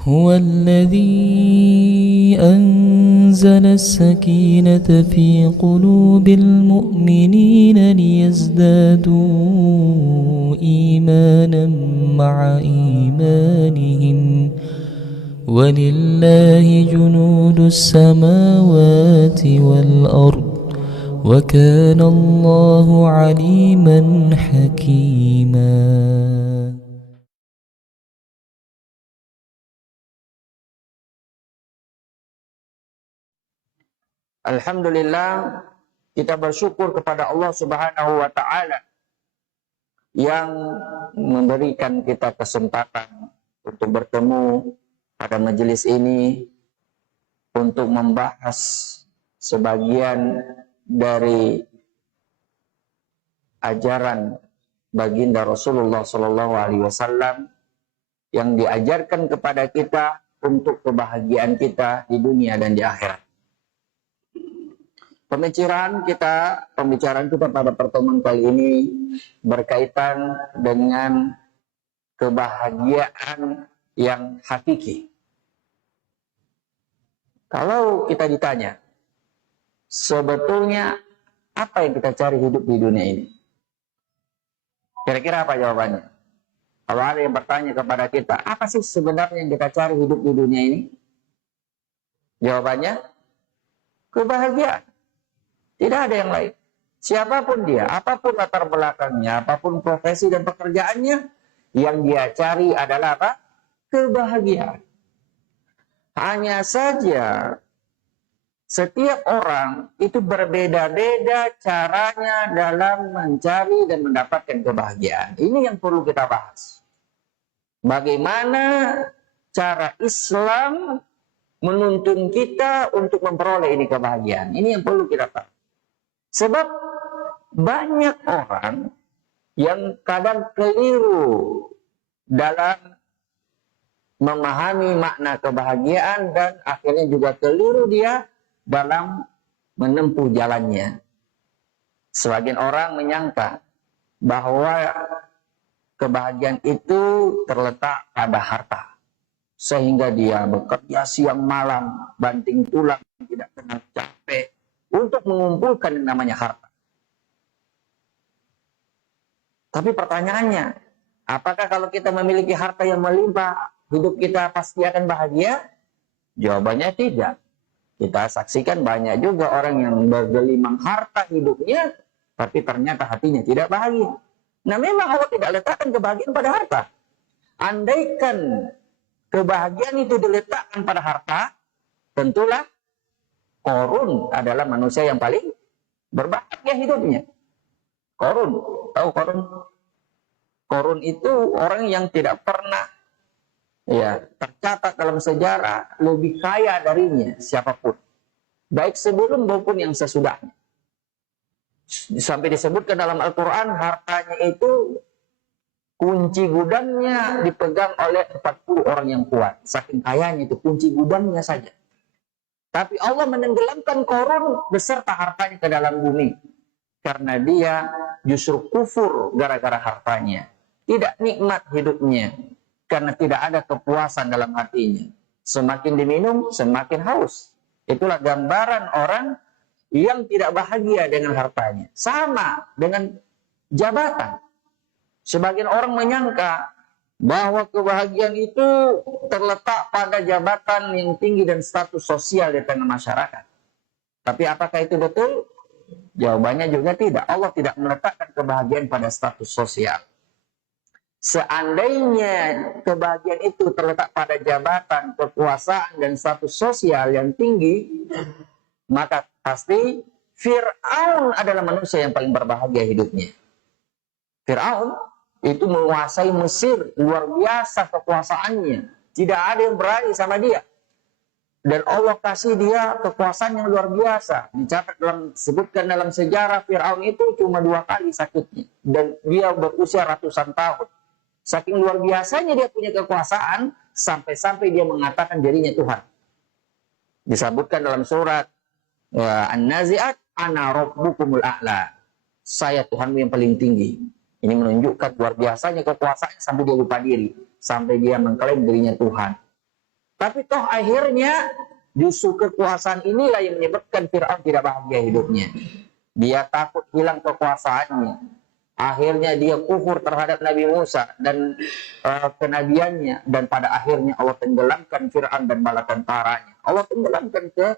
هو الذي أنزل السكينة في قلوب المؤمنين ليزدادوا إيمانا مع إيمانهم ولله جنود السماوات والأرض وكان الله عليما حكيما. Alhamdulillah, kita bersyukur kepada Allah Subhanahu wa Ta'ala yang memberikan kita kesempatan untuk bertemu pada majelis ini untuk membahas sebagian dari ajaran baginda Rasulullah Sallallahu Alaihi Wasallam yang diajarkan kepada kita untuk kebahagiaan kita di dunia dan di akhirat. Pembicaraan kita pada pertemuan kali ini berkaitan dengan kebahagiaan yang hakiki. Kalau kita ditanya, sebetulnya apa yang kita cari hidup di dunia ini? Kira-kira apa jawabannya? Kalau ada yang bertanya kepada kita, apa sih sebenarnya yang kita cari hidup di dunia ini? Jawabannya, kebahagiaan. Tidak ada yang lain. Siapapun dia, apapun latar belakangnya, apapun profesi dan pekerjaannya, yang dia cari adalah apa? Kebahagiaan. Hanya saja, setiap orang itu berbeda-beda caranya dalam mencari dan mendapatkan kebahagiaan. Ini yang perlu kita bahas. Bagaimana cara Islam menuntun kita untuk memperoleh ini kebahagiaan. Ini yang perlu kita tahu. Sebab banyak orang yang kadang keliru dalam memahami makna kebahagiaan dan akhirnya juga keliru dia dalam menempuh jalannya. Sebagian orang menyangka bahwa kebahagiaan itu terletak pada harta. Sehingga dia bekerja siang malam, banting tulang, tidak kenal capek, untuk mengumpulkan yang namanya harta. Tapi pertanyaannya, apakah kalau kita memiliki harta yang melimpah, hidup kita pasti akan bahagia? Jawabannya tidak. Kita saksikan banyak juga orang yang bergelimang harta hidupnya, tapi ternyata hatinya tidak bahagia. Nah, memang Allah tidak letakkan kebahagiaan pada harta. Andaikan kebahagiaan itu diletakkan pada harta, tentulah Korun adalah manusia yang paling berbahagia hidupnya. Korun, tahu Korun? Korun itu orang yang tidak pernah tercatat dalam sejarah lebih kaya darinya siapapun. Baik sebelum maupun yang sesudahnya. Sampai disebutkan dalam Al-Quran, hartanya itu kunci gudangnya dipegang oleh 40 orang yang kuat. Saking kayanya itu kunci gudangnya saja. Tapi Allah menenggelamkan Korun beserta hartanya ke dalam bumi. Karena dia justru kufur gara-gara hartanya. Tidak nikmat hidupnya. Karena tidak ada kepuasan dalam hatinya. Semakin diminum, semakin haus. Itulah gambaran orang yang tidak bahagia dengan hartanya. Sama dengan jabatan. Sebagian orang menyangka bahwa kebahagiaan itu terletak pada jabatan yang tinggi dan status sosial di tengah masyarakat. Tapi apakah itu betul? Jawabannya juga tidak. Allah tidak meletakkan kebahagiaan pada status sosial. Seandainya kebahagiaan itu terletak pada jabatan, kekuasaan, dan status sosial yang tinggi, maka pasti Fir'aun adalah manusia yang paling berbahagia hidupnya. Fir'aun itu menguasai Mesir, luar biasa kekuasaannya. Tidak ada yang berani sama dia. Dan Allah kasih dia kekuasaan yang luar biasa. Disebutkan dalam sejarah Fir'aun itu cuma 2 kali sakitnya. Dan dia berusia ratusan tahun. Saking luar biasanya dia punya kekuasaan, sampai-sampai dia mengatakan dirinya Tuhan. Disebutkan dalam surat An-Nazi'at, Ana Rabbukumul A'la. Saya Tuhanmu yang paling tinggi. Ini menunjukkan luar biasanya kekuasaannya sampai dia lupa diri. Sampai dia mengklaim dirinya Tuhan. Tapi toh akhirnya justru kekuasaan inilah yang menyebabkan Fir'aun tidak bahagia hidupnya. Dia takut hilang kekuasaannya. Akhirnya dia kufur terhadap Nabi Musa dan kenabiannya, dan pada akhirnya Allah tenggelamkan Fir'aun dan bala tentaranya. Allah tenggelamkan ke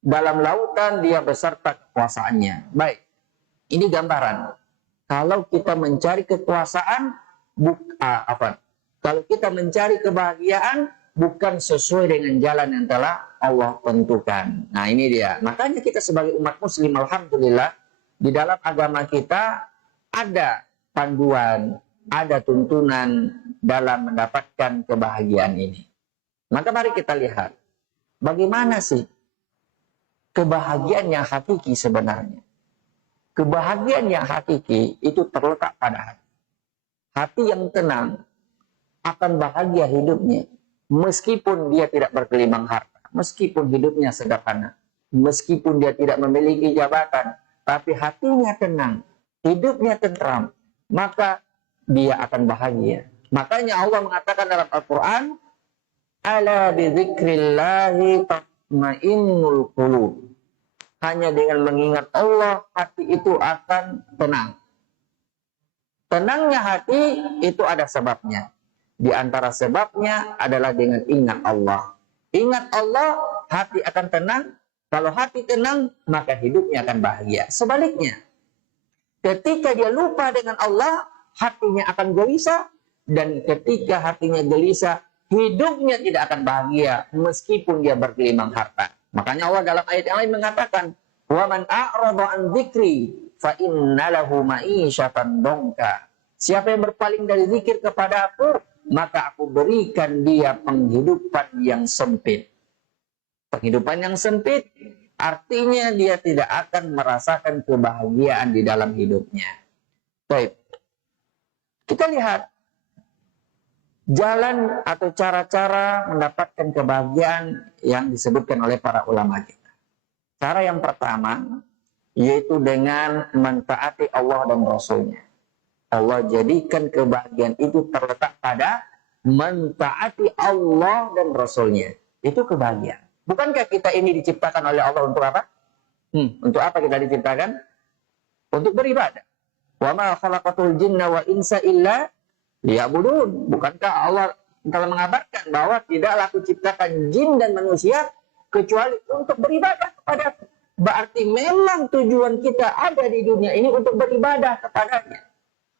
dalam lautan dia beserta kekuasaannya. Baik, ini gambaran. Kalau kita mencari kekuasaan, kalau kita mencari kebahagiaan, bukan sesuai dengan jalan yang telah Allah tentukan. Nah ini dia. Makanya kita sebagai umat muslim, alhamdulillah, di dalam agama kita ada panduan, ada tuntunan dalam mendapatkan kebahagiaan ini. Maka mari kita lihat, bagaimana sih kebahagiaan yang hakiki sebenarnya. Kebahagiaan yang hakiki itu terletak pada hati. Hati yang tenang akan bahagia hidupnya, meskipun dia tidak bergelimang harta, meskipun hidupnya sederhana, meskipun dia tidak memiliki jabatan, tapi hatinya tenang, hidupnya tentram, maka dia akan bahagia. Makanya Allah mengatakan dalam Al-Quran, ala bizikrillahi tatmainnul qulub. Hanya dengan mengingat Allah, hati itu akan tenang. Tenangnya hati itu ada sebabnya. Di antara sebabnya adalah dengan ingat Allah. Ingat Allah, hati akan tenang. Kalau hati tenang, maka hidupnya akan bahagia. Sebaliknya, ketika dia lupa dengan Allah, hatinya akan gelisah. Dan ketika hatinya gelisah, hidupnya tidak akan bahagia meskipun dia bergelimang harta. Makanya Allah dalam ayat yang lain mengatakan, "Wa man a'rada an dzikri fa inna lahu ma'isyatan dongka." Siapa yang berpaling dari zikir kepada aku, maka aku berikan dia penghidupan yang sempit. Penghidupan yang sempit artinya dia tidak akan merasakan kebahagiaan di dalam hidupnya. Baik. Kita lihat jalan atau cara-cara mendapatkan kebahagiaan yang disebutkan oleh para ulama kita. Cara yang pertama yaitu dengan mentaati Allah dan Rasulnya. Allah jadikan kebahagiaan itu terletak pada mentaati Allah dan Rasulnya. Itu kebahagiaan. Bukankah kita ini diciptakan oleh Allah untuk apa? Untuk apa kita diciptakan? Untuk beribadah. Wa ma khalaqatul jinna wal insa illa liya'budun. Bukankah Allah telah mengabarkan bahwa tidaklah aku ciptakan jin dan manusia kecuali untuk beribadah kepada. Berarti memang tujuan kita ada di dunia ini untuk beribadah kepadanya.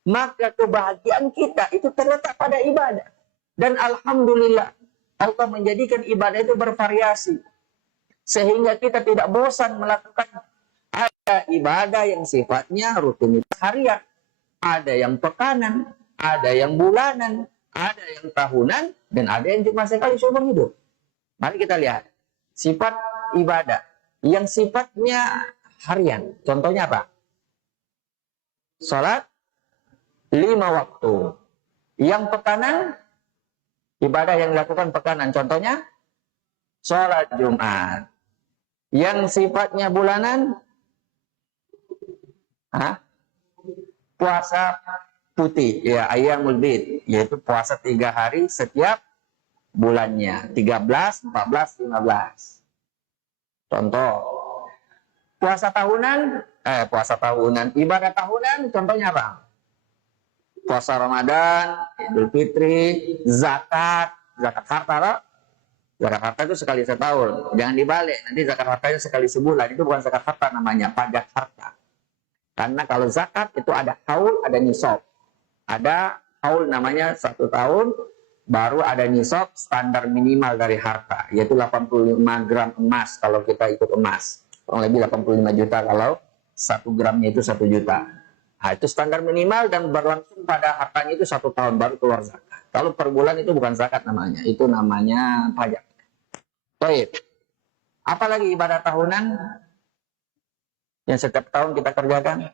Maka kebahagiaan kita itu terletak pada ibadah. Dan alhamdulillah Allah menjadikan ibadah itu bervariasi. Sehingga kita tidak bosan melakukan. Ada ibadah yang sifatnya rutinitas harian. Ada yang pekanan. Ada yang bulanan, ada yang tahunan, dan ada yang cuma sekali seumur hidup. Mari kita lihat sifat ibadah yang sifatnya harian. Contohnya apa? Salat 5 waktu. Yang pekanan, ibadah yang dilakukan pekanan. Contohnya salat Jumat. Yang sifatnya bulanan, puasa putih, ya, ayyamul bid, yaitu puasa 3 hari setiap bulannya, 13, 14, 15. Contoh, puasa tahunan, ibadah tahunan, contohnya apa? Puasa Ramadan, Idul Fitri, zakat harta, loh. Zakat harta itu sekali setahun, jangan dibalik, nanti zakat hartanya sekali sebulan, itu bukan zakat harta namanya, pajak harta. Karena kalau zakat itu ada haul, ada nisab. Ada haul namanya 1 tahun, baru ada nisab standar minimal dari harta, yaitu 85 gram emas kalau kita ikut emas. Kurang lebih 85 juta kalau 1 gramnya itu 1 juta. Nah, itu standar minimal dan berlangsung pada hartanya itu 1 tahun baru keluar zakat. Kalau per bulan itu bukan zakat namanya, itu namanya pajak. Baik. Apalagi ibadah tahunan yang setiap tahun kita kerjakan?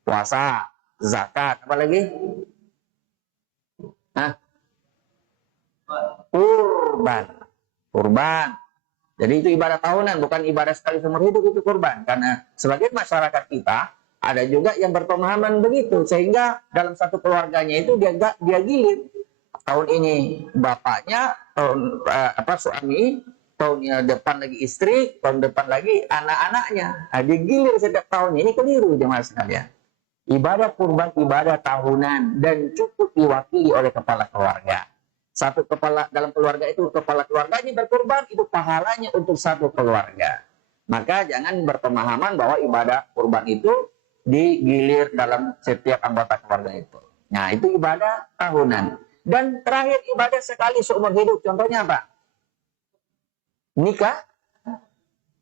Puasa, zakat, apa lagi? Kurban. Jadi itu ibadah tahunan, bukan ibadah sekali seumur hidup, itu kurban. Karena sebagian masyarakat kita ada juga yang berpemahaman begitu, sehingga dalam satu keluarganya itu dia gilir. tahun ini bapaknya, suami, tahun depan lagi istri, tahun depan lagi anak-anaknya. Nah, digilir setiap tahun. Ini keliru jemaah sekalian. Ibadah kurban ibadah tahunan dan cukup diwakili oleh kepala keluarga. Satu kepala dalam keluarga itu, kepala keluarganya berkurban, itu pahalanya untuk satu keluarga. Maka jangan berpemahaman bahwa ibadah kurban itu digilir dalam setiap anggota keluarga itu. Nah, itu ibadah tahunan. Dan terakhir ibadah sekali seumur hidup. Contohnya apa? Nikah.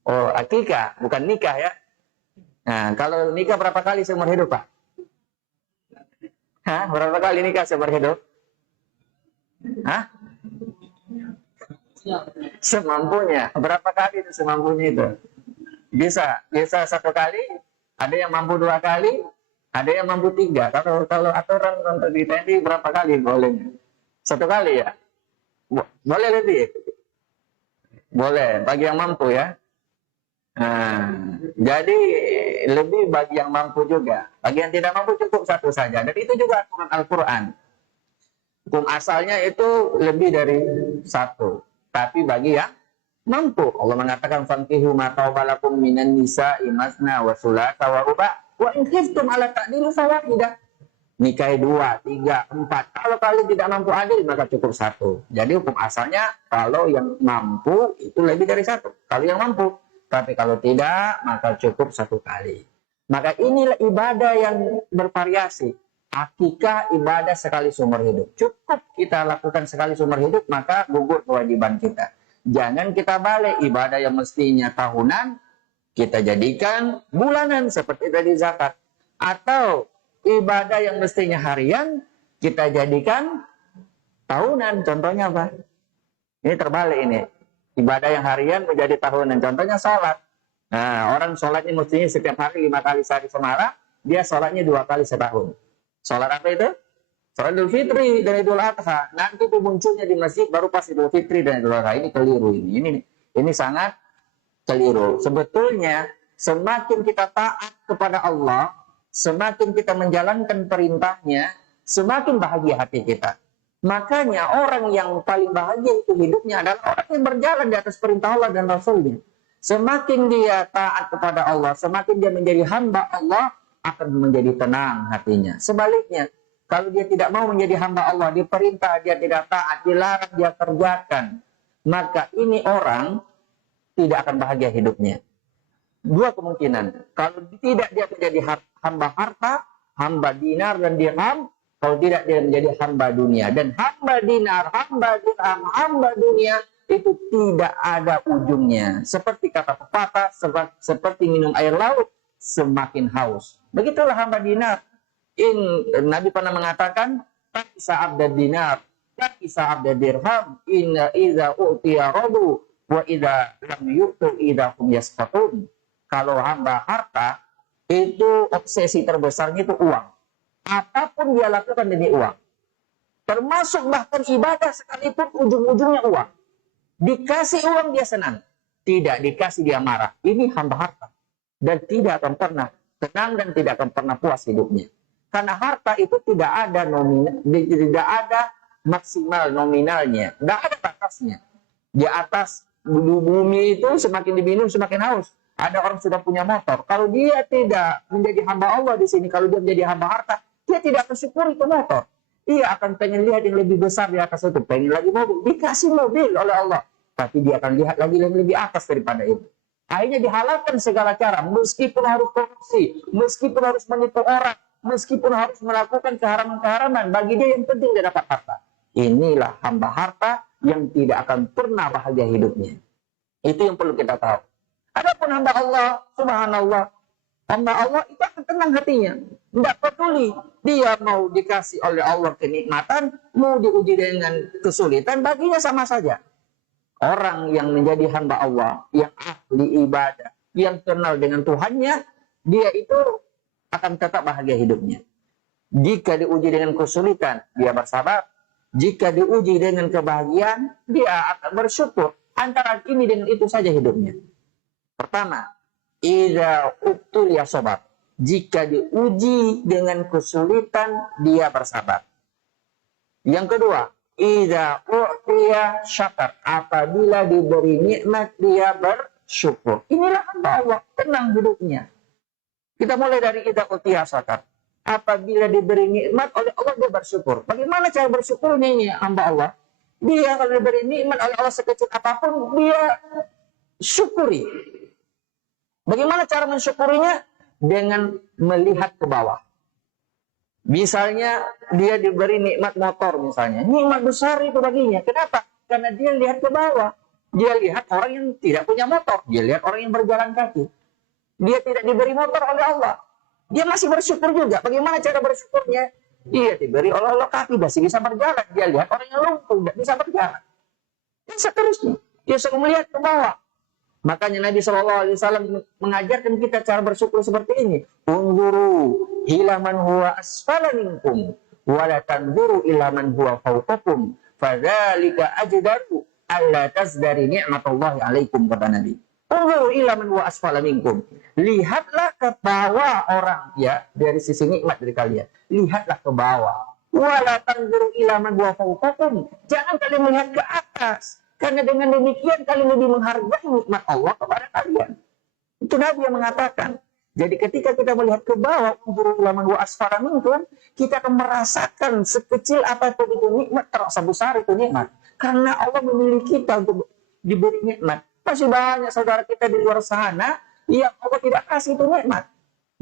Oh, akikah, bukan nikah ya. Nah, kalau nikah berapa kali seumur hidup, Pak? Hah? Berapa kali nikah seumur hidup? Hah? Semampunya. Berapa kali itu semampunya itu? Bisa satu kali, ada yang mampu 2 kali, ada yang mampu 3. Kalau aturan untuk di TNI berapa kali boleh? 1 kali ya? Boleh lebih? Boleh, bagi yang mampu ya. Nah, jadi lebih bagi yang mampu juga. Bagi yang tidak mampu cukup 1 saja. Dan itu juga aturan Al-Quran. Hukum asalnya itu lebih dari 1. Tapi bagi yang mampu, Allah mengatakan fankihu ma tawbalakum minan nisa'i masna wa sulasa wa ruba' wa in khiftum ala ta'dilu fawahidah. Nikahi 2, 3, 4. Kalau kalian tidak mampu adil maka cukup 1. Jadi hukum asalnya kalau yang mampu itu lebih dari 1. Kalau yang mampu. Tapi kalau tidak maka cukup 1 kali. Maka inilah ibadah yang bervariasi. Akikah ibadah sekali seumur hidup. Cukup kita lakukan sekali seumur hidup maka gugur kewajiban kita. Jangan kita balik ibadah yang mestinya tahunan kita jadikan bulanan seperti tadi zakat. Atau ibadah yang mestinya harian kita jadikan tahunan. Contohnya apa? Ini terbalik ini. Ibadah yang harian menjadi tahunan. Contohnya sholat. Nah, orang sholatnya mestinya setiap hari 5 kali sehari semarak, dia sholatnya 2 kali setahun. Sholat apa itu? Sholat Idul Fitri dan Idul Adha. Nanti itu munculnya di masjid baru pas Idul Fitri dan Idul Adha. Ini keliru ini sangat keliru. Sebetulnya semakin kita taat kepada Allah, semakin kita menjalankan perintahnya, semakin bahagia hati kita. Makanya orang yang paling bahagia itu hidupnya adalah orang yang berjalan di atas perintah Allah dan Rasulnya. Semakin dia taat kepada Allah, semakin dia menjadi hamba Allah, akan menjadi tenang hatinya. Sebaliknya, kalau dia tidak mau menjadi hamba Allah, diperintah dia tidak taat, dilarang dia kerjakan, maka ini orang tidak akan bahagia hidupnya. 2 kemungkinan. Kalau tidak dia menjadi hamba harta, hamba dinar dan dirham, kalau tidak dia menjadi hamba dunia. Dan hamba dinar, hamba dirham, hamba dunia itu tidak ada ujungnya. Seperti kata pepatah, seperti minum air laut, semakin haus. Begitulah hamba dinar. Nabi pernah mengatakan, tak isa abda dinar, tak isa abda dirham, inna idza u'tiya radu, wa idza lam yu'tu idza hum yasfatun. Kalau hamba harta, itu obsesi terbesarnya itu uang. Apapun dia lakukan demi uang. Termasuk bahkan ibadah sekalipun ujung-ujungnya uang. Dikasih uang dia senang. Tidak dikasih dia marah. Ini hamba harta. Dan tidak akan pernah tenang dan tidak akan pernah puas hidupnya. Karena harta itu tidak ada tidak ada maksimal nominalnya, tidak ada batasnya. Di atas bumi itu semakin diminum semakin haus. Ada orang sudah punya motor, kalau dia tidak menjadi hamba Allah di sini, kalau dia menjadi hamba harta, dia tidak akan syukuri itu motor. Ia akan pengen lihat yang lebih besar di atas itu, pengen lagi mobil, dikasih mobil oleh Allah, tapi dia akan lihat lagi yang lebih atas daripada itu. Akhirnya dihalalkan segala cara, meskipun harus korupsi, meskipun harus menipu orang, meskipun harus melakukan keharaman-keharaman, bagi dia yang penting dia dapat harta. Inilah hamba harta yang tidak akan pernah bahagia hidupnya. Itu yang perlu kita tahu. Adapun hamba Allah, subhanallah, hamba Allah itu akan tenang hatinya. Tidak peduli dia mau dikasih oleh Allah kenikmatan, mau diuji dengan kesulitan, baginya sama saja. Orang yang menjadi hamba Allah, yang ahli ibadah, yang kenal dengan Tuhannya, dia itu akan tetap bahagia hidupnya. Jika diuji dengan kesulitan, dia bersabar. Jika diuji dengan kebahagiaan, dia akan bersyukur. Antara ini dengan itu saja hidupnya. Pertama, idza ubtuliya sabar. Jika diuji dengan kesulitan, dia bersabar. Yang kedua, idza u'tiya syakar. Apabila diberi nikmat dia bersyukur. Inilah hamba Allah, tenang hidupnya. Kita mulai dari idza u'tiya syakar. Apabila diberi nikmat oleh Allah dia bersyukur. Bagaimana cara bersyukurnya ini hamba Allah? Dia kalau diberi nikmat oleh Allah sekecil apapun dia syukuri. Bagaimana cara mensyukurinya? Dengan melihat ke bawah. Misalnya dia diberi nikmat motor misalnya. Nikmat besar itu baginya. Kenapa? Karena dia lihat ke bawah. Dia lihat orang yang tidak punya motor. Dia lihat orang yang berjalan kaki. Dia tidak diberi motor oleh Allah. Dia masih bersyukur juga. Bagaimana cara bersyukurnya? Dia diberi oleh Allah kaki. Masih bisa berjalan. Dia lihat orang yang lumpuh. Tidak bisa berjalan. Dan seterusnya. Dia selalu melihat ke bawah. Makanya Nabi SAW mengajarkan kita cara bersyukur seperti ini. Unzuru ila man huwa asfala minkum wa la tanzuru ila man huwa fawqakum fadzalika ajdaru alla tazdari ni'matallahi alaikum, kata Nabi. Unzuru ila man huwa asfala minkum. Lihatlah ke bawah orang ya dari sisi nikmat dari kalian. Lihatlah ke bawah. Wa la tanzuru ila man huwa fawqakum. Jangan kalian melihat ke atas. Karena dengan demikian kalian lebih menghargai nikmat Allah kepada kalian. Itu Nabi yang mengatakan. Jadi ketika kita melihat ke bawah, kita akan merasakan sekecil apapun itu nikmat, terasa besar itu nikmat. Karena Allah memilih kita untuk diberi nikmat. Masih banyak saudara kita di luar sana yang Allah tidak kasih itu nikmat.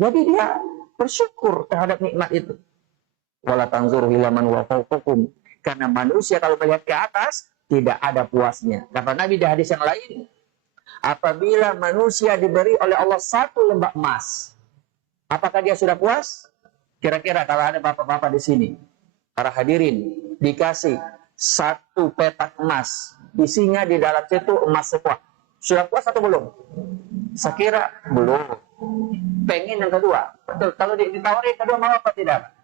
Jadi dia bersyukur terhadap nikmat itu. Wala tanzuru ila man huwa fawqakum. Karena manusia kalau melihat ke atas tidak ada puasnya. Kata Nabi di hadis yang lain, apabila manusia diberi oleh Allah satu lembak emas, apakah dia sudah puas? Kira-kira kalau ada bapak-bapak di sini, para hadirin, dikasih satu petak emas, isinya di dalam situ emas semua. Sudah puas atau belum? Saya kira belum. Pengen yang kedua. Betul. Kalau ditawarin kedua mau apa tidak?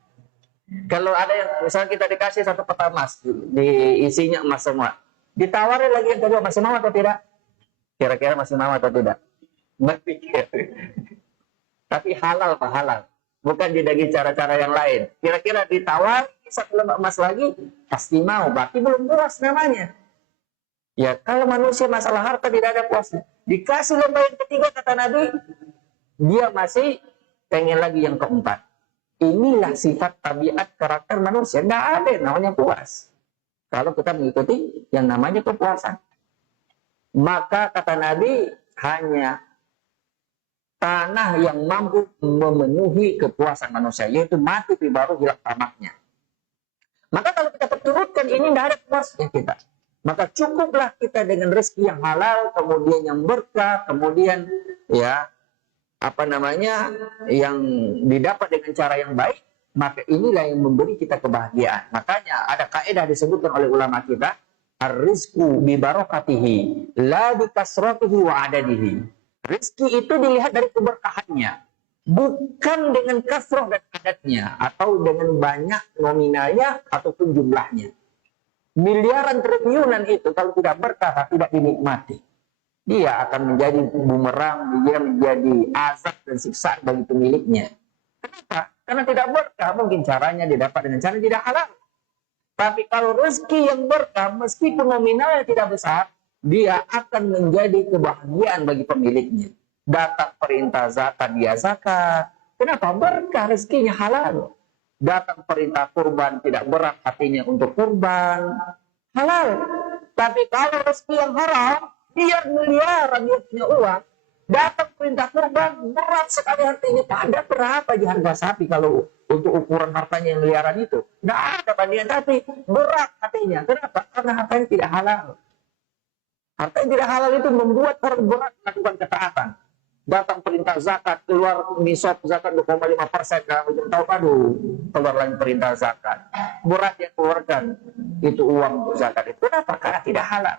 Kalau ada yang misalnya kita dikasih satu peta emas, isinya emas semua, ditawarin lagi yang kedua, masih mau atau tidak? Kira-kira masih mau atau tidak? Berpikir. Tapi halal Pak, halal. Bukan dengan cara-cara yang lain. Kira-kira ditawar satu lembar emas lagi, pasti mau. Berarti belum puas namanya. Ya kalau manusia masalah harta tidak ada puasnya. Dikasih lembar yang ketiga kata Nabi, dia masih pengen lagi yang keempat. Inilah sifat tabiat karakter manusia. Tidak ada yang namanya puas. Kalau kita mengikuti yang namanya kepuasan. Maka kata Nabi, hanya tanah yang mampu memenuhi kepuasan manusia. Yaitu mati baru hilang tamaknya. Maka kalau kita perturutkan ini tidak ada puasnya kita. Maka cukuplah kita dengan rezeki yang halal, kemudian yang berkah, kemudian ya yang didapat dengan cara yang baik, maka inilah yang memberi kita kebahagiaan. Makanya ada kaidah disebutkan oleh ulama kita, ar-rizqu bi barakatihi la bi kasratihi wa adadihi. Rezeki itu dilihat dari keberkahannya, bukan dengan kasrah dan adatnya atau dengan banyak nominalnya ataupun jumlahnya. Miliaran triliunan itu kalau tidak berkah, tidak dinikmati, dia akan menjadi bumerang, dia menjadi azab dan siksaan bagi pemiliknya. Kenapa? Karena tidak berkah, mungkin caranya didapat dengan cara tidak halal. Tapi kalau rezeki yang berkah, meskipun nominalnya tidak besar, dia akan menjadi kebahagiaan bagi pemiliknya. Datang perintah zakat, dia zakat. Kenapa? Berkah, rezekinya halal. Datang perintah kurban, tidak berat hatinya untuk kurban, halal. Tapi kalau rezeki yang haram, biar miliaran dia punya uang, datang perintah kurban, berat sekali hatinya. Ada berapa di harga sapi kalau untuk ukuran hartanya yang miliaran itu? Tidak ada bandingan, tapi berat hatinya. Kenapa? Karena hartanya tidak halal. Harta yang tidak halal itu membuat orang berat melakukan ketaatan. Datang perintah zakat, keluar nisab zakat 2,5%, kalau kita tahu, aduh, keluar lagi perintah zakat. Berat yang keluarkan itu uang zakat itu. Kenapa? Karena tidak halal.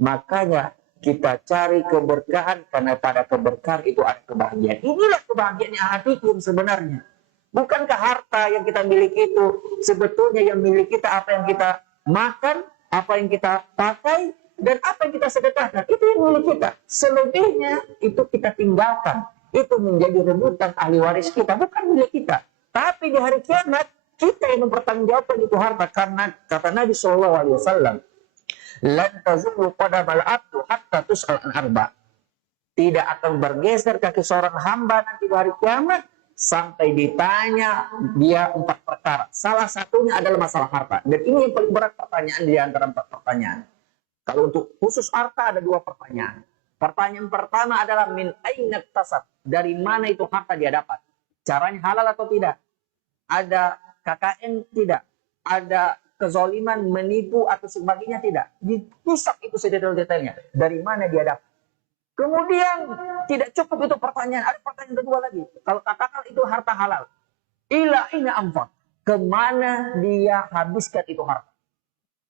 Makanya kita cari keberkahan, karena pada keberkahan itu ada kebahagiaan. Inilah kebahagiaan yang hakiki sebenarnya. Bukankah harta yang kita miliki itu sebetulnya yang milik kita, apa yang kita makan, apa yang kita pakai, dan apa yang kita sedekahkan, itu yang milik kita. Selebihnya itu kita tinggalkan. Itu menjadi rebutan ahli waris kita, bukan milik kita. Tapi di hari kiamat kita yang mempertanggungjawabkan itu harta, karena kata Nabi SAW, lan tazulu qadamal abdu hatta tus'al an arba. Tidak akan bergeser kaki seorang hamba nanti di hari kiamat sampai ditanya dia 4 perkara. Salah satunya adalah masalah harta. Dan ini yang paling berat pertanyaan di antara 4 pertanyaan. Kalau untuk khusus harta ada 2 pertanyaan. Pertanyaan pertama adalah min aina tasab. Dari mana itu harta dia dapat? Caranya halal atau tidak? Ada KKN tidak? Ada kezoliman, menipu atau sebagainya tidak? Dihisap itu sedetail-detailnya. Dari mana dia dapat? Kemudian tidak cukup itu pertanyaan. Ada pertanyaan kedua lagi. Kalau katakan itu harta halal. Ila ina amfak. Kemana dia habiskan itu harta?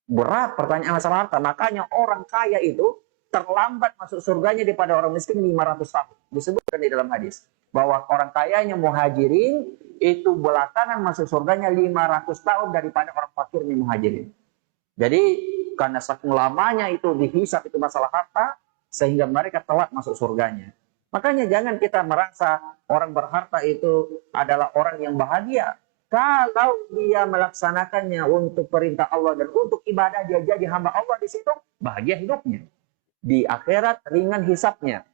Berat pertanyaan masalah harta. Makanya orang kaya itu terlambat masuk surganya daripada orang miskin 500 tahun. Disebutkan di dalam hadis. Bahwa orang kayanya muhajirin itu belakangan masuk surganya 500 tahun daripada orang fakirnya muhajirin. Jadi karena saking lamanya itu dihisap itu masalah harta, sehingga mereka telat masuk surganya. Makanya jangan kita merasa orang berharta itu adalah orang yang bahagia. Kalau dia melaksanakannya untuk perintah Allah dan untuk ibadah, dia jadi hamba Allah, di situ bahagia hidupnya. Di akhirat ringan hisapnya.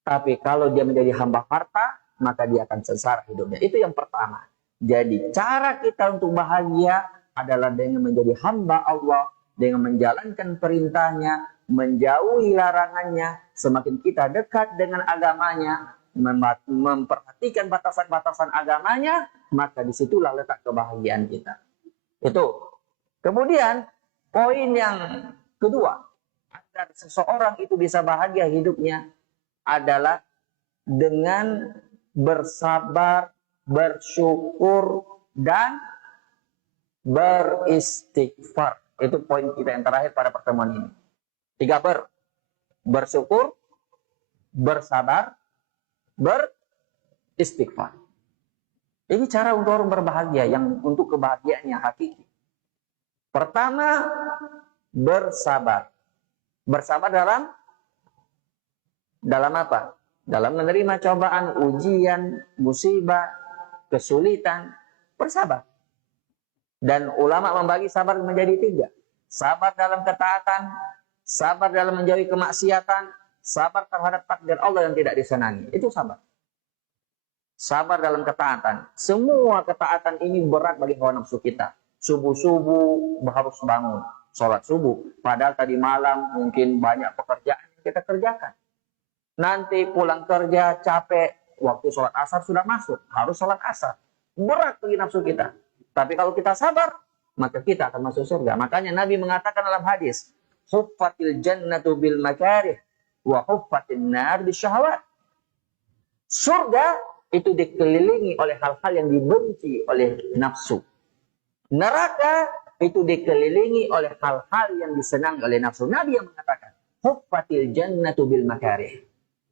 Tapi kalau dia menjadi hamba harta, maka dia akan sengsara hidupnya. Itu yang pertama. Jadi cara kita untuk bahagia adalah dengan menjadi hamba Allah, dengan menjalankan perintahnya, menjauhi larangannya. Semakin kita dekat dengan agamanya, memperhatikan batasan-batasan agamanya, maka disitulah letak kebahagiaan kita. Itu. Kemudian poin yang kedua, agar seseorang itu bisa bahagia hidupnya adalah dengan bersabar, bersyukur, dan beristighfar. Itu poin kita yang terakhir pada pertemuan ini. 3 bersyukur, bersabar, beristighfar. Ini cara untuk orang berbahagia, yang untuk kebahagiaan yang hakiki. Pertama, bersabar. Bersabar dalam apa? Dalam menerima cobaan, ujian, musibah, kesulitan, bersabar. Dan ulama membagi sabar menjadi 3. Sabar dalam ketaatan, sabar dalam menjauhi kemaksiatan, sabar terhadap takdir Allah yang tidak disenangi. Itu sabar. Sabar dalam ketaatan. Semua ketaatan ini berat bagi hawa nafsu kita. Subuh-subuh harus bangun, sholat subuh. Padahal tadi malam mungkin banyak pekerjaan yang kita kerjakan. Nanti pulang kerja capek, waktu sholat asar sudah masuk, harus sholat asar. Berat bagi nafsu kita. Tapi kalau kita sabar, maka kita akan masuk surga. Makanya Nabi mengatakan dalam hadis, huffatil jannatu bil makarih wa huffatin nar bisyahawat. Surga itu dikelilingi oleh hal-hal yang dibenci oleh nafsu. Neraka itu dikelilingi oleh hal-hal yang disenangi oleh nafsu. Nabi yang mengatakan, huffatil jannatu bil makarih.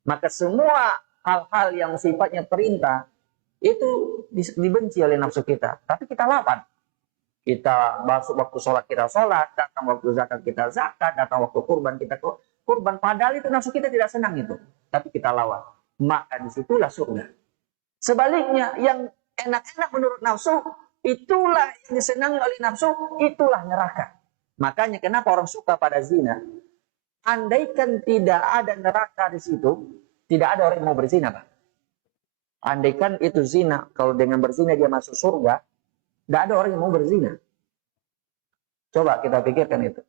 Maka semua hal-hal yang sifatnya perintah itu dibenci oleh nafsu kita. Tapi kita lawan. Kita masuk waktu sholat kita sholat, datang waktu zakat kita zakat, datang waktu kurban kita kurban. Padahal itu nafsu kita tidak senang itu. Tapi kita lawan. Maka disitulah surga. Sebaliknya, yang enak-enak menurut nafsu, itulah yang disenangi oleh nafsu, itulah neraka. Makanya kenapa orang suka pada zina? Andaikan tidak ada neraka di situ, tidak ada orang yang mau berzina, Pak. Andaikan itu zina, kalau dengan berzina dia masuk surga, tidak ada orang yang mau berzina. Coba kita pikirkan itu.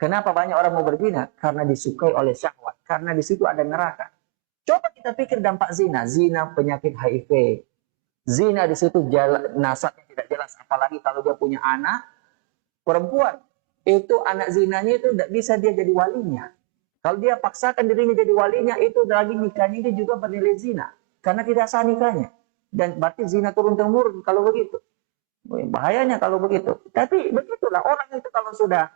Kenapa banyak orang mau berzina? Karena disukai oleh syahwat. Karena di situ ada neraka. Coba kita pikir dampak zina. Zina penyakit HIV. Zina di situ nasabnya tidak jelas. Apalagi kalau dia punya anak perempuan. Itu anak zinanya itu tidak bisa dia jadi walinya. Kalau dia paksakan dirinya jadi walinya, itu lagi nikahnya dia juga bernilai zina. Karena tidak sah nikahnya. Dan berarti zina turun-temurun kalau begitu. Bahayanya kalau begitu. Tapi begitulah orang itu kalau sudah,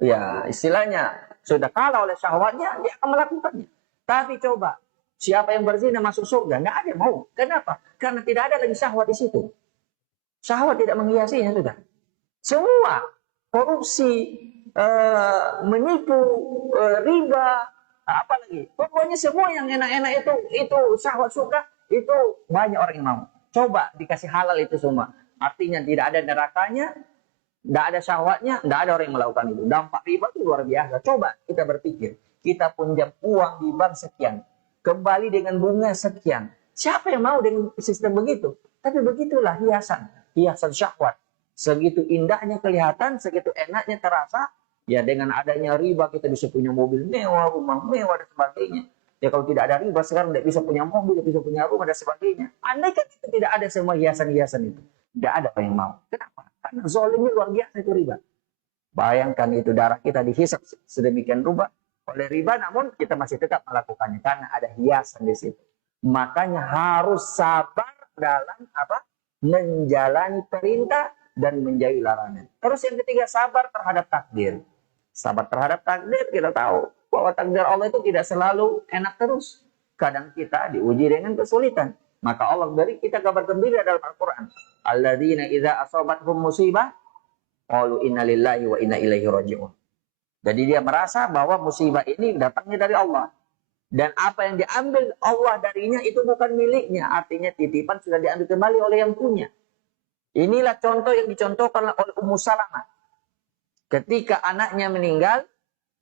ya istilahnya, sudah kalah oleh syahwatnya, dia akan melakukannya. Tapi coba, siapa yang berzina masuk surga? Nggak ada yang mau. Kenapa? Karena tidak ada lagi syahwat di situ. Syahwat tidak menghiasinya sudah. Semua korupsi, menipu, riba, apalagi. Pokoknya semua yang enak-enak itu syahwat surga, itu banyak orang yang mau. Coba dikasih halal itu semua. Artinya tidak ada nerakanya, tidak ada syahwatnya, tidak ada orang yang melakukan itu. Dampak riba itu luar biasa. Coba kita berpikir, kita pinjam uang di bank sekian, kembali dengan bunga sekian. Siapa yang mau dengan sistem begitu? Tapi begitulah hiasan syahwat. Segitu indahnya kelihatan, segitu enaknya terasa. Ya dengan adanya riba kita bisa punya mobil mewah, rumah mewah dan sebagainya. Ya kalau tidak ada riba sekarang tidak bisa punya mobil, tidak bisa punya rumah dan sebagainya. Andai kan itu tidak ada semua hiasan-hiasan itu, tidak ada yang mau. Kenapa? Karena zolimnya luar biasa itu riba. Bayangkan itu darah kita dihisap sedemikian rupa oleh riba, namun kita masih tetap melakukannya karena ada hiasan di situ. Makanya harus sabar dalam apa? Menjalani perintah dan menjauhi larangan. Terus yang ketiga, sabar terhadap takdir. Sabar terhadap takdir, kita tahu bahwa takdir Allah itu tidak selalu enak terus. Kadang kita diuji dengan kesulitan. Maka Allah beri kita kabar gembira dalam Al-Quran. Alladzina idza asabathum musibah qalu inna lillahi wa inna ilaihi raji'un. Jadi dia merasa bahwa musibah ini datangnya dari Allah. Dan apa yang diambil Allah darinya itu bukan miliknya. Artinya titipan sudah diambil kembali oleh yang punya. Inilah contoh yang dicontohkan oleh Ummu Salamah. Ketika anaknya meninggal,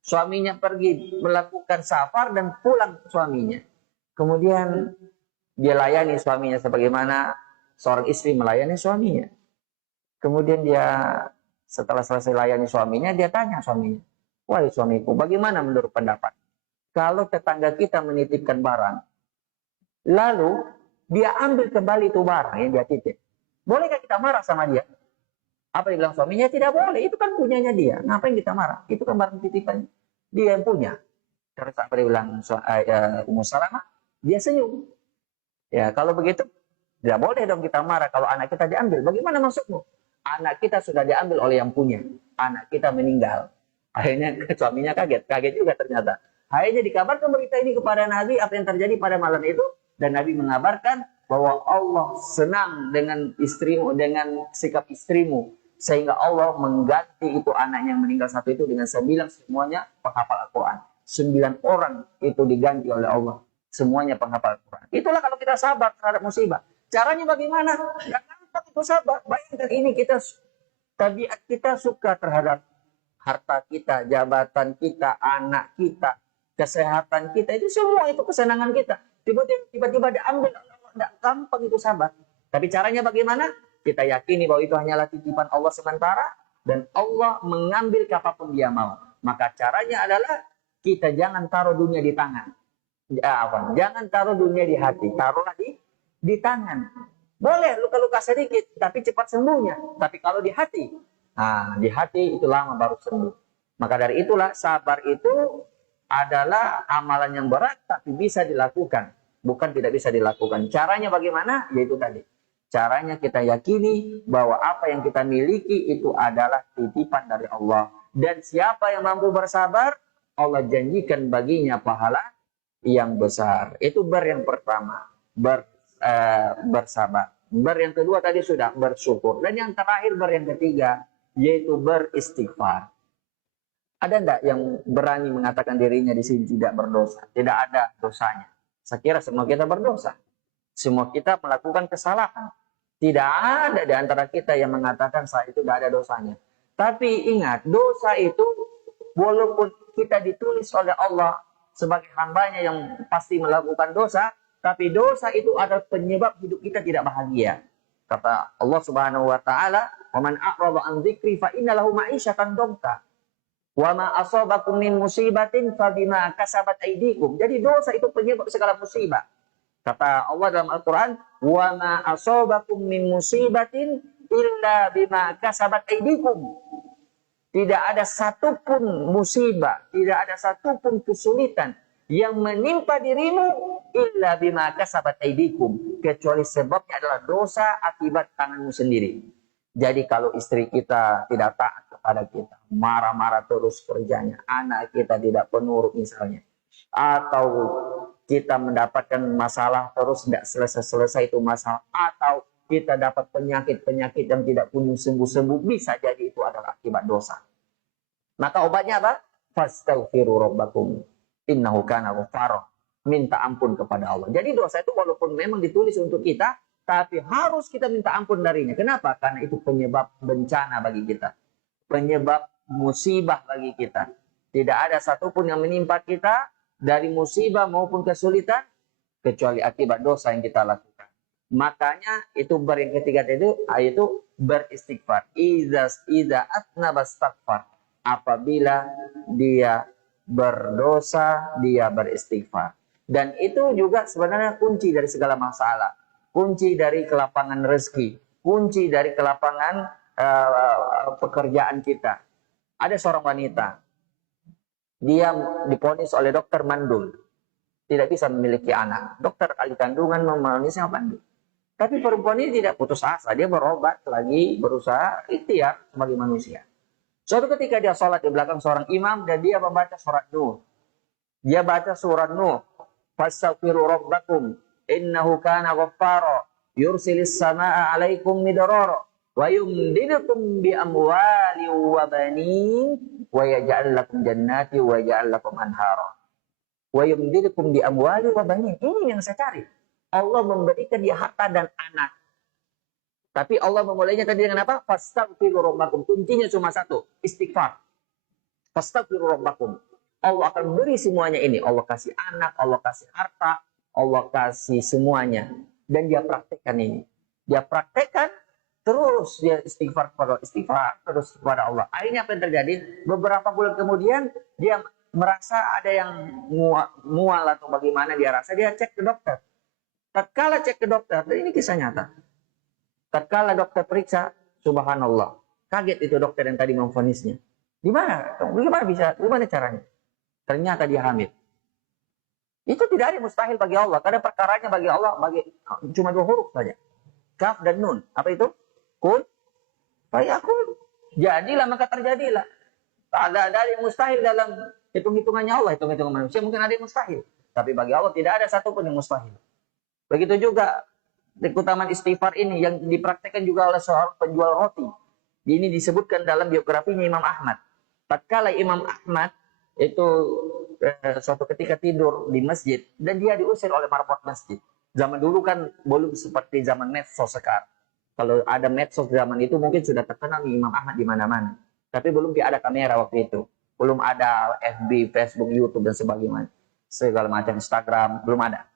suaminya pergi melakukan safar dan pulang suaminya. Kemudian dia layani suaminya sebagaimana seorang istri melayani suaminya. Kemudian dia setelah selesai layani suaminya, dia tanya suaminya, "Wahai suamiku, bagaimana menurut pendapat? Kalau tetangga kita menitipkan barang, lalu dia ambil kembali itu barang yang dia titip, bolehkah kita marah sama dia?" Apa yang bilang suaminya? Tidak boleh, itu kan punyanya dia. Ngapain kita marah? Itu kan barang titipan dia yang punya. Terus apa dia bilang Ummu Salamah? Dia senyum. Ya, kalau begitu, tidak boleh dong kita marah kalau anak kita diambil. Bagaimana maksudmu? Anak kita sudah diambil oleh yang punya. Anak kita meninggal. Akhirnya suaminya kaget juga ternyata. Akhirnya dikabarkan berita ini kepada Nabi apa yang terjadi pada malam itu. Dan Nabi mengabarkan bahwa Allah senang dengan istrimu, dengan sikap istrimu. Sehingga Allah mengganti itu anaknya yang meninggal satu itu dengan 9 semuanya penghafal Al-Quran. 9 orang itu diganti oleh Allah. Semuanya penghafal Al-Quran. Itulah kalau kita sabar terhadap musibah. Caranya bagaimana? Gak gampang itu sabar. Bayangkan ini tabiat kita suka terhadap harta kita, jabatan kita, anak kita, kesehatan kita. Itu semua itu kesenangan kita. Tiba-tiba diambil. Tidak gampang itu sabar. Tapi caranya bagaimana? Kita yakini bahwa itu hanyalah titipan Allah sementara. Dan Allah mengambil kapanpun dia mau. Maka caranya adalah kita jangan taruh dunia di tangan. Jangan taruh dunia di hati. Taruhlah di tangan. Boleh luka-luka sedikit, tapi cepat sembuhnya. Tapi kalau di hati, di hati itu lama baru sembuh. Maka dari itulah sabar itu adalah amalan yang berat, tapi bisa dilakukan. Bukan tidak bisa dilakukan. Caranya bagaimana? Yaitu tadi. Caranya kita yakini bahwa apa yang kita miliki itu adalah titipan dari Allah. Dan siapa yang mampu bersabar, Allah janjikan baginya pahala yang besar. Itu yang pertama, bersabar. Yang kedua tadi sudah bersyukur. Dan yang terakhir yang ketiga, yaitu beristighfar. Ada enggak yang berani mengatakan dirinya di sini tidak berdosa? Tidak ada dosanya. Saya kira semua kita berdosa. Semua kita melakukan kesalahan. Tidak ada di antara kita yang mengatakan saya itu tidak ada dosanya. Tapi ingat, dosa itu walaupun kita ditulis oleh Allah sebagai hambanya yang pasti melakukan dosa, tapi dosa itu adalah penyebab hidup kita tidak bahagia. Kata Allah Subhanahu wa taala, "Wa man a'rada an dzikri fa inna lahu ma'isyatan dhanka. Wa ma asabakum min musibatin fa bima kasabat aydikum." Jadi dosa itu penyebab segala musibah. Kata Allah dalam Al-Quran, "Wa ma asabakum min musibatin illa bima kasabat aydikum." Tidak ada satupun musibah, tidak ada satupun kesulitan yang menimpa dirimu illa bima kasabat aydikum, kecuali sebabnya adalah dosa akibat tanganmu sendiri. Jadi kalau istri kita tidak taat kepada kita, marah-marah terus kerjanya, anak kita tidak penurut misalnya, atau kita mendapatkan masalah terus tidak selesai-selesai itu masalah, atau kita dapat penyakit-penyakit yang tidak kunjung sembuh-sembuh, bisa jadi itu adalah akibat dosa. Maka obatnya apa? Fastaghfiru rabbakum innahu kana ghaffara. Minta ampun kepada Allah. Jadi dosa itu walaupun memang ditulis untuk kita, tapi harus kita minta ampun darinya. Kenapa? Karena itu penyebab bencana bagi kita, penyebab musibah bagi kita. Tidak ada satupun yang menimpa kita dari musibah maupun kesulitan kecuali akibat dosa yang kita lakukan. Makanya itu yang ketiga itu beristighfar. Iza atnaba astaghfar. Apabila dia berdosa, dia beristighfar. Dan itu juga sebenarnya kunci dari segala masalah. Kunci dari kelapangan rezeki. Kunci dari kelapangan pekerjaan kita. Ada seorang wanita. Dia divonis oleh dokter mandul. Tidak bisa memiliki anak. Dokter ahli kandungan memvonisnya mandul. Tapi perempuan ini tidak putus asa. Dia berobat lagi, berusaha ikhtiar sebagai manusia. Suatu ketika dia sholat di belakang seorang imam dan dia membaca surat Nuh. Dia baca surat Nuh. Fastaghfiru rabbakum innahu kana ghaffara yursilis samaa 'alaikum midrara wa yumdidukum bi amwali wa banin wa yaj'al lakum jannati wa yaj'al lakum anhara. Wa yumdidukum bi amwali wa banin. Ini yang saya cari. Allah memberikan dia harta dan anak. Tapi Allah memulainya tadi dengan apa? Fastaghfiru rabbakum. Kuncinya cuma satu, istighfar. Fastaghfiru rabbakum. Allah akan beri semuanya ini. Allah kasih anak, Allah kasih harta, Allah kasih semuanya. Dan dia praktekkan ini. Dia praktekkan, terus dia istighfar terus kepada Allah. Akhirnya apa yang terjadi? Beberapa bulan kemudian, dia merasa ada yang mual atau bagaimana dia rasa. Dia cek ke dokter. Tatkala cek ke dokter, dan ini kisah nyata. Tatkala dokter periksa, subhanallah. Kaget itu dokter yang tadi memvonisnya. Gimana caranya? Ternyata dia hamil. Itu tidak ada mustahil bagi Allah. Karena perkaranya bagi Allah cuma 2 huruf saja. Kaf dan nun. Apa itu? Kun. Fayakun. Jadilah maka terjadilah. Ada yang mustahil dalam hitung-hitungannya Allah. Hitung-hitungan manusia mungkin ada yang mustahil. Tapi bagi Allah tidak ada satupun yang mustahil. Begitu juga keutamaan istighfar ini yang dipraktekkan juga oleh seorang penjual roti. Ini disebutkan dalam biografinya Imam Ahmad. Tatkala Imam Ahmad itu suatu ketika tidur di masjid dan dia diusir oleh marbot masjid. Zaman dulu kan belum seperti zaman medsos sekarang. Kalau ada medsos zaman itu mungkin sudah terkenal Imam Ahmad di mana-mana. Tapi belum ada kamera waktu itu. Belum ada FB, Facebook, YouTube dan sebagainya. Segala macam Instagram belum ada.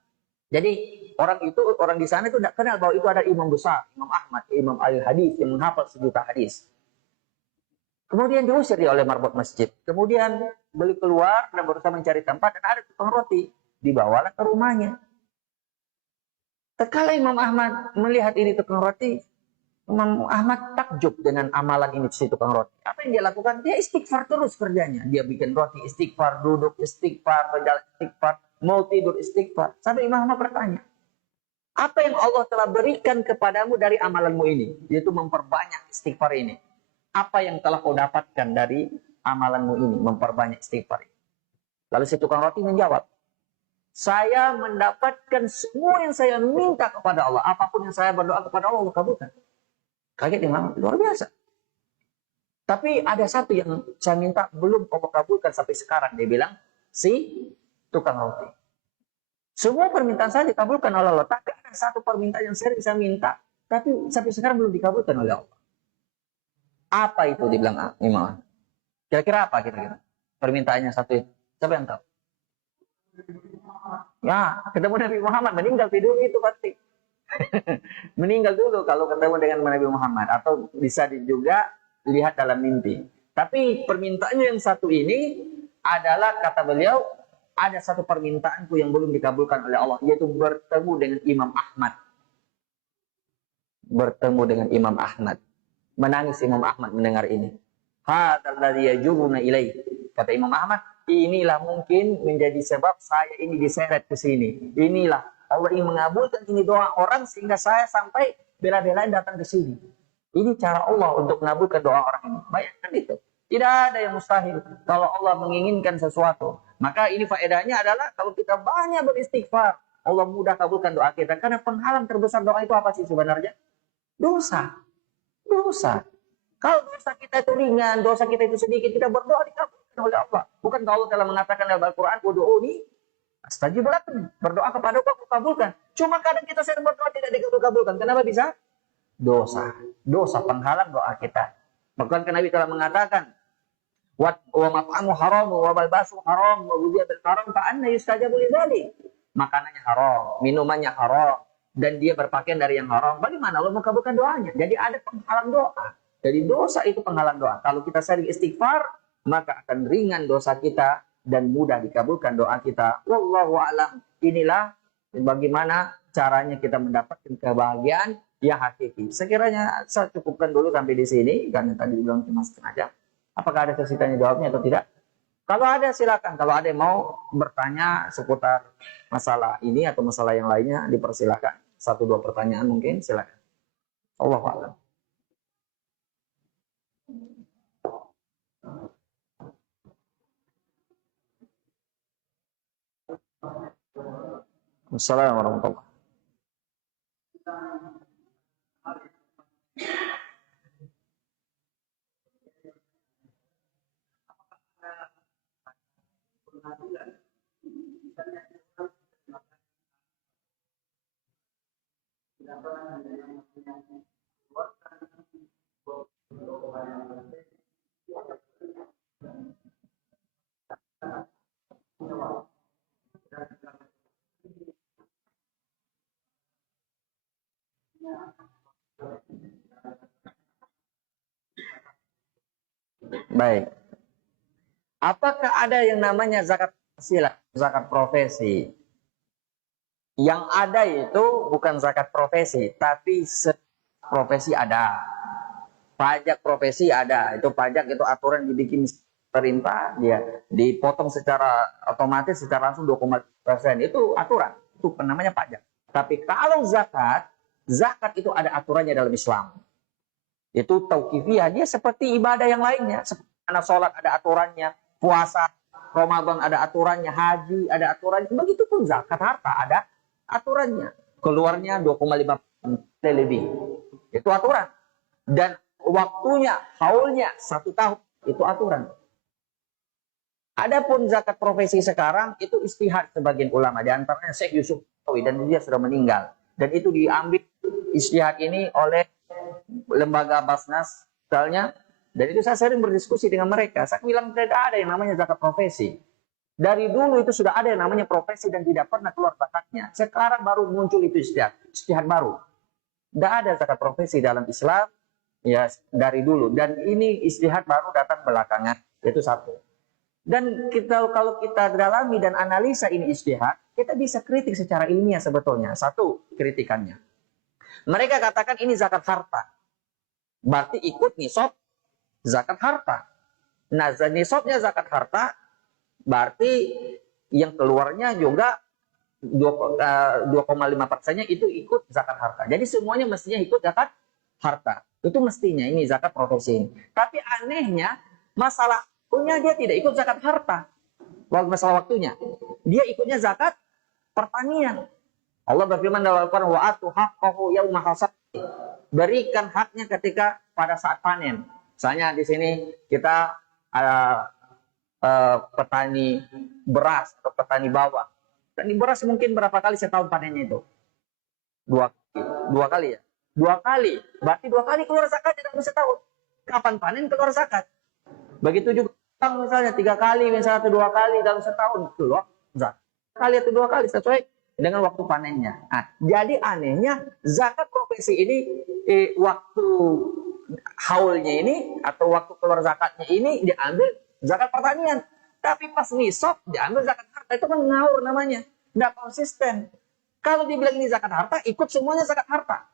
Jadi orang di sana itu tidak kenal bahwa itu ada imam besar, Imam Ahmad, Imam Al-Hadis yang menghafal 1 juta hadis. Kemudian diusir dia oleh marbot masjid. Kemudian beliau keluar dan berusaha mencari tempat dan ada tukang roti. Dibawalah ke rumahnya. Tatkala Imam Ahmad melihat ini tukang roti, Imam Ahmad takjub dengan amalan ini si tukang roti. Apa yang dia lakukan? Dia istighfar terus kerjanya. Dia bikin roti istighfar, duduk istighfar, berjalan istighfar, mau tidur istighfar. Sampai Imam Ahmad bertanya, apa yang Allah telah berikan kepadamu dari amalanmu ini? Yaitu memperbanyak istighfar ini. Apa yang telah kau dapatkan dari amalanmu ini? Memperbanyak istighfar ini. Lalu si tukang roti menjawab, saya mendapatkan semua yang saya minta kepada Allah. Apapun yang saya berdoa kepada Allah, Allah kabulkan. Kaget Imam, luar biasa. Tapi ada satu yang saya minta belum Allah kabulkan sampai sekarang. Dia bilang, si tukang roti. Semua permintaan saya dikabulkan oleh Allah. Tapi ada satu permintaan yang saya bisa minta, tapi sampai sekarang belum dikabulkan oleh Allah. Apa itu dibilang Imam? Kira-kira apa kira-kira? Permintaannya satu itu. Siapa yang tahu? Ya, ketemu Nabi Muhammad, meninggal tidur itu pasti. Meninggal dulu kalau ketemu dengan Nabi Muhammad. Atau bisa juga lihat dalam mimpi. Tapi permintaannya yang satu ini adalah, kata beliau, ada satu permintaanku yang belum dikabulkan oleh Allah, yaitu bertemu dengan Imam Ahmad. Bertemu dengan Imam Ahmad. Menangis Imam Ahmad mendengar ini. Hadzal ladzi yajuruna ilaih. Kata Imam Ahmad, inilah mungkin menjadi sebab saya ini diseret ke sini. Inilah Allah ingin mengabulkan ini doa orang sehingga saya sampai bela-belain datang ke sini. Ini cara Allah untuk mengabulkan doa orang ini. Bayangkan itu. Tidak ada yang mustahil kalau Allah menginginkan sesuatu. Maka ini faedahnya adalah kalau kita banyak beristighfar, Allah mudah kabulkan doa kita. Karena penghalang terbesar doa itu apa sih sebenarnya? Dosa. Dosa. Kalau dosa kita itu ringan, dosa kita itu sedikit, kita berdoa dikabulkan oleh Allah. Bukan kalau Allah telah mengatakan dalam Al-Quran, "Ud'uni astajib lakum." Berdoa kepada aku kabulkan. Cuma kadang kita sering berdoa tidak dikabulkan. Kenapa bisa? Dosa. Dosa penghalang doa kita. Bahkan Nabi telah mengatakan, wa mat'amu haram wa malbasu haram wa ghudhiya bil haram fa anna yustajabu lidzalik. Makanannya haram, minumannya haram, dan dia berpakaian dari yang haram. Bagaimana Allah mengabulkan doanya? Jadi ada penghalang doa. Jadi dosa itu penghalang doa. Kalau kita sering istighfar, maka akan ringan dosa kita dan mudah dikabulkan doa kita. Wallahu a'lam. Inilah bagaimana caranya kita mendapatkan kebahagiaan yang hakiki. Sekiranya saya cukupkan dulu sampai di sini, karena tadi bilang cuma setengah jam. Apakah ada sesi tanya jawabnya atau tidak? Kalau ada silakan. Kalau ada yang mau bertanya seputar masalah ini atau masalah yang lainnya, dipersilakan. 1-2 pertanyaan mungkin, silakan. Allahu a'lam. Assalamualaikum warahmatullahi wabarakatuh. Baik. Apakah ada yang namanya zakat sila, zakat profesi? Yang ada itu bukan zakat profesi, tapi profesi ada. Pajak profesi ada. Itu pajak itu aturan dibikin perintah, dia dipotong secara otomatis secara langsung 2,5%. Itu aturan. Itu namanya pajak. Tapi kalau zakat, zakat itu ada aturannya dalam Islam. Itu tauqifiyah, dia seperti ibadah yang lainnya. Seperti sholat ada aturannya, puasa Ramadan ada aturannya, haji ada aturannya. Begitupun zakat harta ada aturannya. Keluarnya 2,5% lebih. Itu aturan. Dan waktunya, haulnya 1 tahun. Itu aturan. Adapun zakat profesi sekarang itu istihad sebagian ulama. Di antaranya Syekh Yusuf Tawi, dan dia sudah meninggal. Dan itu diambil istihad ini oleh lembaga Basnas misalnya, dan itu saya sering berdiskusi dengan mereka. Saya bilang tidak ada yang namanya zakat profesi. Dari dulu itu sudah ada yang namanya profesi dan tidak pernah keluar zakatnya. Sekarang baru muncul itu istihad baru. Tidak ada zakat profesi dalam Islam ya dari dulu, dan ini istihad baru datang belakangan. Itu satu. Dan kalau kita dalami dan analisa ini istihad, kita bisa kritik secara ilmiah sebetulnya. Satu kritikannya, mereka katakan ini zakat harta. Berarti ikut nisab zakat harta. Nah, nisabnya zakat harta, berarti yang keluarnya juga 2,5%-nya itu ikut zakat harta. Jadi semuanya mestinya ikut zakat harta. Itu mestinya ini zakat profesi ini. Tapi anehnya, masalah waktunya dia tidak ikut zakat harta. Masalah waktunya. Dia ikutnya zakat pertanian. Allah berfirman dalam Al-Quran, wa atu haqqahu yauma hasad. Berikan haknya ketika pada saat panen. Misalnya di sini kita petani beras atau petani bawang. Petani beras mungkin berapa kali setahun panennya itu? 2 kali ya? 2 kali. Berarti 2 kali keluar zakatnya dalam setahun. Kapan panen keluar zakat? Begitu juga misalnya 3 kali, misalnya 2 kali dalam setahun keluar zakat. Kali atau 2 kali sesuai dengan waktu panennya. Nah, jadi anehnya zakat profesi ini waktu haulnya ini atau waktu keluar zakatnya ini diambil zakat pertanian. Tapi pas nisab diambil zakat harta. Itu kan ngawur namanya. Tidak konsisten. Kalau dibilang ini zakat harta, ikut semuanya zakat harta.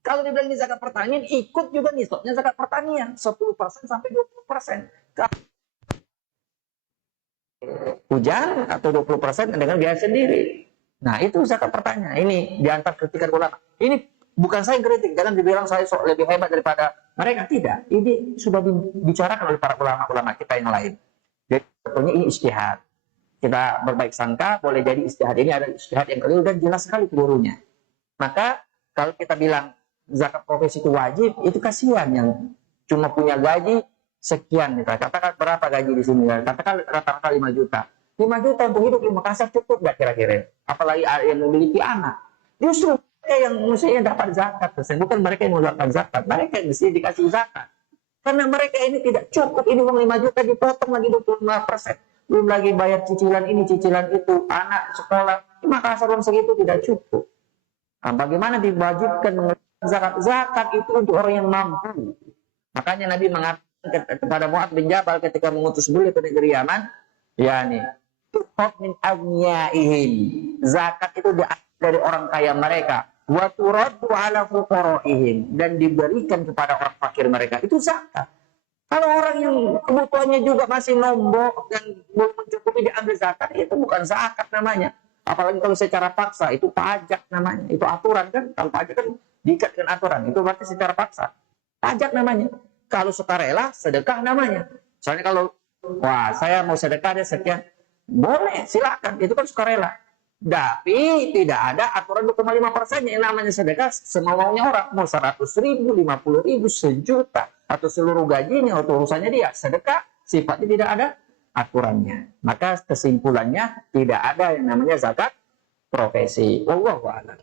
Kalau dibilang ini zakat pertanian, ikut juga nisabnya zakat pertanian. 10% sampai 20%. Hujan atau 20% dengan biaya sendiri. Nah, itu zakat pertanian. Ini diantar kritikan ulama. Ini bukan saya kritik, jangan dibilang saya lebih hebat daripada mereka. Tidak. Ini sudah dibicarakan oleh para ulama-ulama kita yang lain. Jadi sebetulnya ini ijtihad. Kita berbaik sangka, boleh jadi ijtihad ini ada ijtihad yang keliru dan jelas sekali kelirunya. Maka kalau kita bilang zakat profesi itu wajib, itu kasihan yang cuma punya gaji sekian. Katakan berapa gaji di sini? Katakan rata-rata 5 juta. 5 juta untuk hidup di Makassar cukup nggak kira-kira? Apalagi yang memiliki anak. Justru mereka yang mestinya dapat zakat, bukan mereka yang mengeluarkan zakat, mereka yang mesti dikasih zakat. Karena mereka ini tidak cukup, ini uang 5 juta dipotong lagi 25%. Belum lagi bayar cicilan ini, cicilan itu, anak sekolah, maka uang segitu tidak cukup. Nah, bagaimana diwajibkan mengeluarkan zakat? Zakat itu untuk orang yang mampu. Makanya Nabi mengatakan kepada Mu'adz bin Jabal ketika mengutus beliau ke negeri Yaman, ya nih, tukhad min aghniyaihim. Zakat itu diambil dari orang kaya mereka, wa turaddu ala fuqaraihim, dan diberikan kepada orang fakir mereka. Itu zakat. Kalau orang yang kebutuhannya juga masih nombok dan belum mencukupi diambil zakat, itu bukan zakat namanya. Apalagi kalau secara paksa, itu pajak namanya. Itu aturan kan, kalau pajak kan diikat dengan aturan, itu berarti secara paksa. Pajak namanya. Kalau sukarela, sedekah namanya. Soalnya kalau, wah saya mau sedekah deh sekian, boleh, silakan. Itu kan sukarela. Tapi tidak ada aturan 2,5% yang namanya sedekah semaunya orang. Mau 100.000, 50.000, sejuta, atau seluruh gajinya, atau urusannya dia. Sedekah sifatnya tidak ada aturannya. Maka kesimpulannya tidak ada yang namanya zakat profesi. Wallahu a'lam.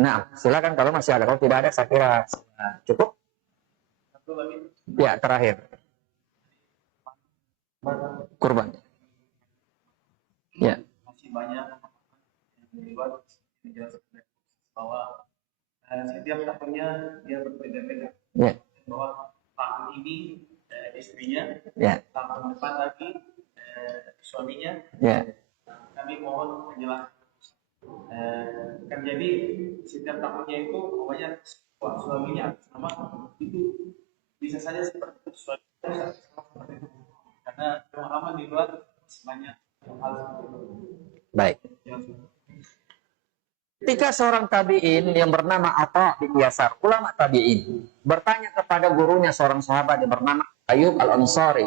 Nah, silakan kalau masih ada. Kalau tidak ada, saya kira cukup. Ya, terakhir. Kurban. Ya. Masih banyak yang dibuat menjelaskan bahwa setiap tahunnya dia berbeda-beda. Ya. Bahwa tahun ini istrinya, ya. tahun depan lagi suaminya. Ya. Kami mohon penjelasan. Kan jadi setiap tahunnya itu pokoknya suaminya sama itu bisa saja seperti itu, suaminya seperti itu. Karena pemahaman di luar banyak hal seperti itu. Baik. Ketika seorang tabi'in yang bernama Atha bin Yasar, ulama tabi'in, bertanya kepada gurunya seorang sahabat yang bernama Ayyub Al-Ansari,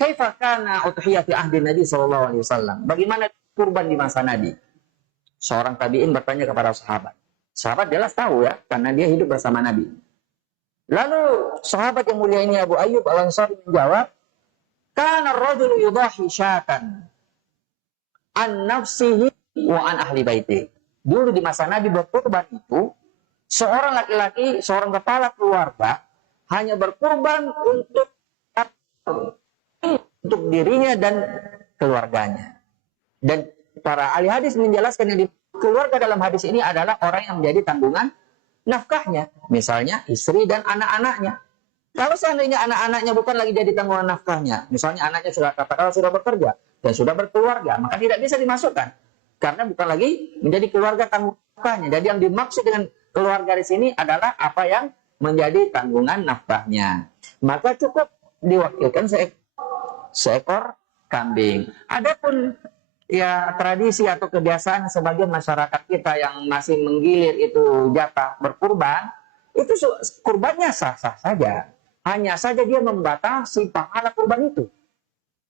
"Kaifa kana udhiyah fi ahdi Nabi sallallahu alaihi wasallam?" Bagaimana kurban di masa Nabi? Seorang tabi'in bertanya kepada sahabat. Sahabat jelas tahu ya, karena dia hidup bersama Nabi. Lalu sahabat yang mulia ini Abu Ayyub Al-Ansari menjawab, "Kana ar-rajulu yudahi syatan an nafsihi wa an ahli baiti." Dulu di masa Nabi berkurban itu, seorang laki-laki, seorang kepala keluarga hanya berkurban untuk dirinya dan keluarganya. Dan para ahli hadis menjelaskan yang di keluarga dalam hadis ini adalah orang yang menjadi tanggungan nafkahnya. Misalnya istri dan anak-anaknya. Kalau seandainya anak-anaknya bukan lagi jadi tanggungan nafkahnya, misalnya anaknya sudah katakanlah sudah bekerja dan sudah berkeluarga, maka tidak bisa dimasukkan. Karena bukan lagi menjadi keluarga tanggungan nafkahnya. Jadi yang dimaksud dengan keluarga di sini adalah apa yang menjadi tanggungan nafkahnya. Maka cukup diwakilkan seekor kambing. Adapun ya tradisi atau kebiasaan sebagian masyarakat kita yang masih menggilir itu jatah berkurban, itu kurbannya sah-sah saja. Hanya saja dia membatasi pahala kurban itu.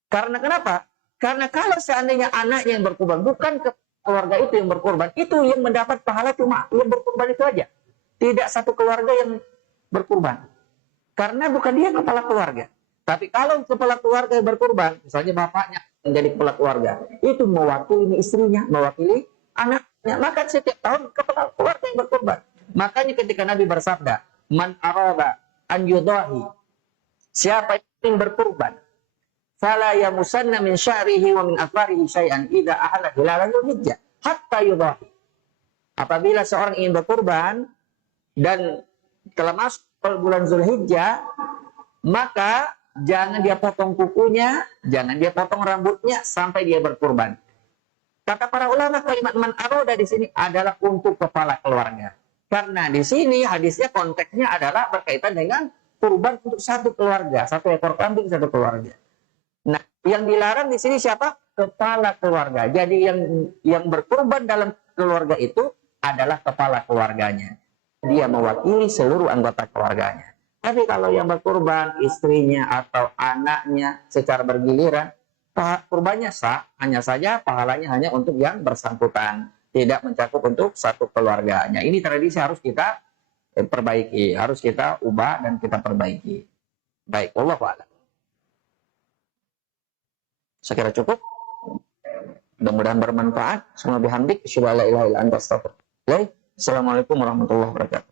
Karena kenapa? Karena kalau seandainya anaknya yang berkurban, bukan keluarga itu yang berkurban, itu yang mendapat pahala cuma yang berkurban itu aja. Tidak satu keluarga yang berkurban. Karena bukan dia kepala keluarga. Tapi kalau kepala keluarga yang berkurban, misalnya bapaknya menjadi kepala keluarga, itu mewakili istrinya, mewakili anaknya. Maka setiap tahun kepala keluarga yang berkurban. Makanya ketika Nabi bersabda, "Man arada an yudahi," siapa yang ingin berkurban, fala yamusanna min sya'rihi wa min afarihi syai'an idza ahalla hilal dzulhijjah hatta yudahi. Apabila seorang ingin berkurban dan telah masuk bulan Zulhijjah, maka jangan dia potong kukunya, jangan dia potong rambutnya sampai dia berkurban. Kata para ulama, kalimat man arada di sini adalah untuk kepala keluarga. Karena di sini hadisnya konteksnya adalah berkaitan dengan kurban untuk satu keluarga, satu ekor kambing satu keluarga. Nah, yang dilarang di sini siapa? Kepala keluarga. Jadi yang berkurban dalam keluarga itu adalah kepala keluarganya. Dia mewakili seluruh anggota keluarganya. Tapi kalau yang berkurban istrinya atau anaknya secara bergiliran, kurbannya sah, hanya saja pahalanya hanya untuk yang bersangkutan, tidak mencakup untuk satu keluarganya. Ini tradisi harus kita perbaiki, harus kita ubah dan kita perbaiki. Baik, wallahu a'lam. Saya kira cukup. Mudah-mudahan bermanfaat. Assalamualaikum warahmatullahi wabarakatuh.